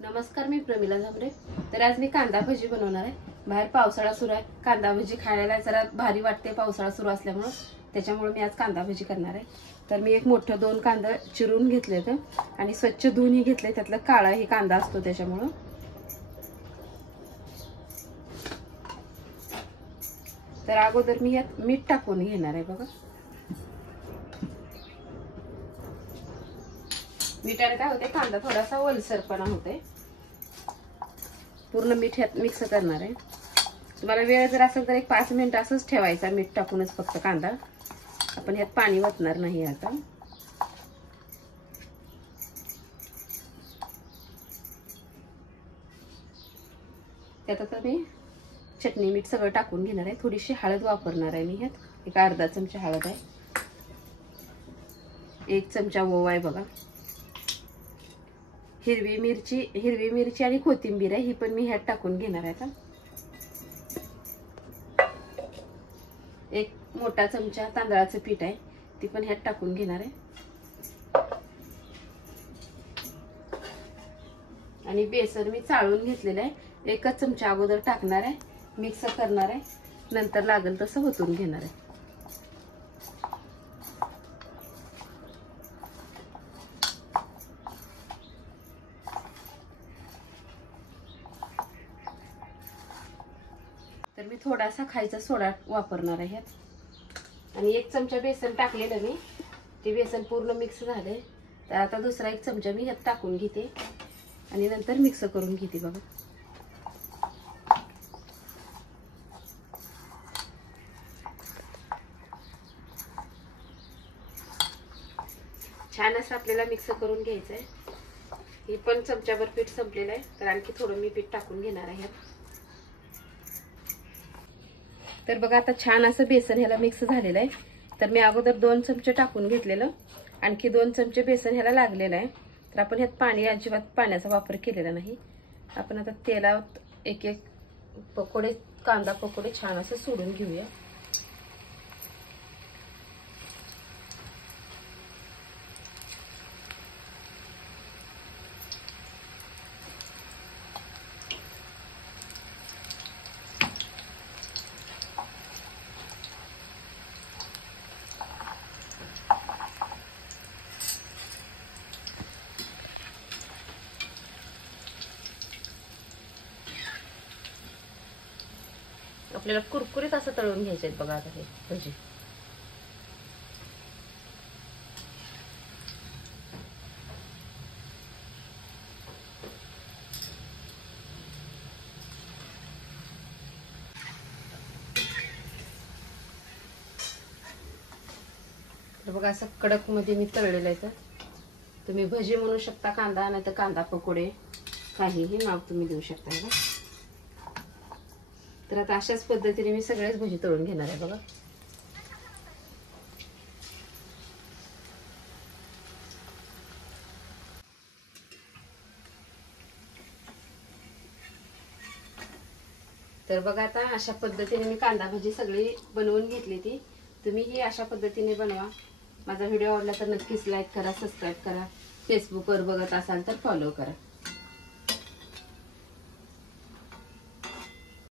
नमस्कार, मी प्रमिला झांबरे। तर आज मी कांदा भजी बनवणार आहे। बाहेर पावसाळा सुरू आहे, कांदा भजी खायला जरा भारी वाटते पावसाळा सुरू असल्यामुळे, त्याच्यामुळे मी आज कांदा भजी करणार आहे। तर मी एक मोठं 2 कांदा चिरून घेतले आणि स्वच्छ धुवून घेतले, त्यातला काळा ही कांदा असतो त्याच्यामुळे। तर अगोदर मी यात मीठ टाकून घेणार आहे बघा। मीठाने काय होते, कांदा थोडासा ओलसरपणा होते। पूर्ण मीठ यात मिक्स करणार आहे। तुम्हाला वेळ जर असेल तर एक 5 मिनिट असंच ठेवायचा, मीठ टाकूनच फक्त कांदा। आपण यात पाणी ओतणार नाही आता। त्यात आता मी चटणी मीठ सगळं टाकून घेणार आहे। थोडीशी हळद वापरणार आहे मी यात, एक अर्धा चमचा हळद आहे, 1 चमचा ओवा आहे बघा। हिरवी मिरची आणि कोथिंबीर आहे, ही पण मी ह्यात टाकून घेणार आहे। आता 1 मोठा चमचा तांदळाचं पीठ आहे, ती पण ह्यात टाकून घेणार आहे। आणि बेसन मी चाळून घेतलेलं आहे, 1 चमचा अगोदर टाकणार आहे, मिक्स करणार आहे, नंतर लागेल तसं होतून घेणार आहे। तर मी थोडासा खायचा सोडा वापरणार आहे ह्यात। आणि 1 चमचा बेसन टाकलेलं मी, ते बेसन पूर्ण मिक्स झाले। तर आता दुसरा 1 चमचा मी ह्यात टाकून घेते आणि नंतर मिक्स करून घेते बघा। छान असं आपल्याला मिक्स करून घ्यायचं आहे। ही पण चमचाभर पीठ संपलेलं आहे, तर आणखी थोडं मी पीठ टाकून घेणार आहे। तर बघा आता छान असं बेसन ह्याला मिक्स झालेलं आहे। तर मी अगोदर 2 चमचे टाकून घेतलेलं, आणखी 2 चमचे बेसन ह्याला लागलेलं आहे। तर आपण ह्यात अजिबात पाण्याचा वापर केलेला नाही। आपण आता तेलात एक पकोडे, कांदा पकोडे छान असं सोडून घेऊया। आपल्याला कुरकुरीत असं तळून घ्यायचे आहेत बघा आता हे भजी। तर बघा असं कडक मध्ये मी तळलेलं आहे। तर तुम्ही भजी म्हणू शकता, कांदा नाही तर कांदा पकोडे, काहीही नाव तुम्ही देऊ शकता ना। तर आता अशाच पद्धतीने मी सगळेच भजी तळून घेणार आहे बघा। तर बघा आता अशा पद्धतीने मी कांदा भजी सगळी बनवून घेतली ती। तुम्हीही अशा पद्धतीने बनवा। माझा व्हिडिओ आवडला तर नक्कीच लाईक करा, सबस्क्राईब करा। फेसबुकवर बघत असाल तर फॉलो करा।